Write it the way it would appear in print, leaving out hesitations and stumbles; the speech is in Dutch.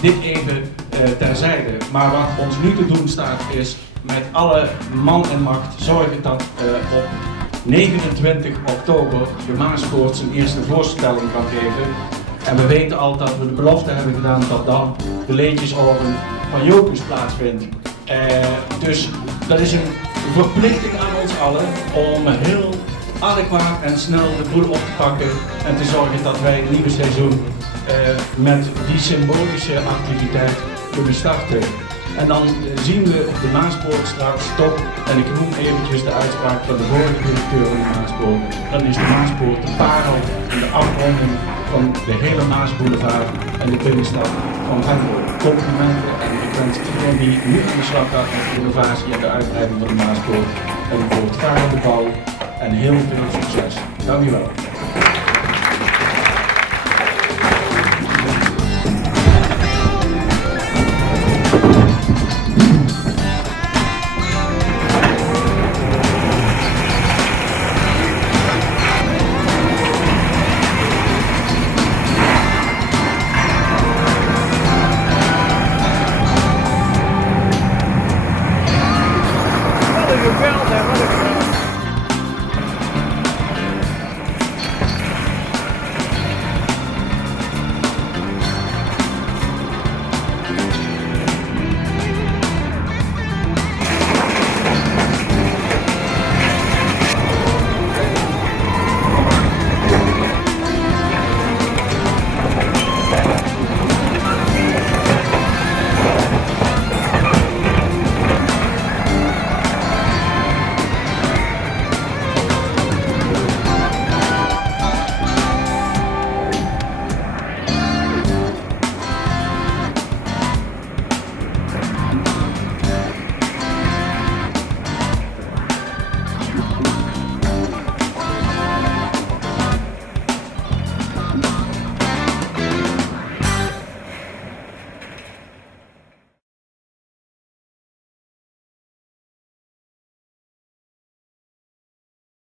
Dit even terzijde. Maar wat ons nu te doen staat is met alle man en macht zorgen dat op 29 oktober de Maaspoort zijn eerste voorstelling kan geven. En we weten al dat we de belofte hebben gedaan dat dan de leedjesoren van Jopus plaatsvindt. Dus dat is een verplichting aan ons allen om heel adequaat en snel de boel op te pakken en te zorgen dat wij het nieuwe seizoen met die symbolische activiteit kunnen starten. En dan zien we de Maaspoort straks toch, en ik noem eventjes de uitspraak van de vorige directeur van de Maaspoort, dan is de Maaspoort de parel en de afronding van de hele Maasboulevard en de binnenstad van Venlo. Complimenten en ik wens iedereen die nu aan de slag gaat met de innovatie en de uitbreiding van de Maaspoort een voortvarende bouw en heel veel succes. Dankjewel.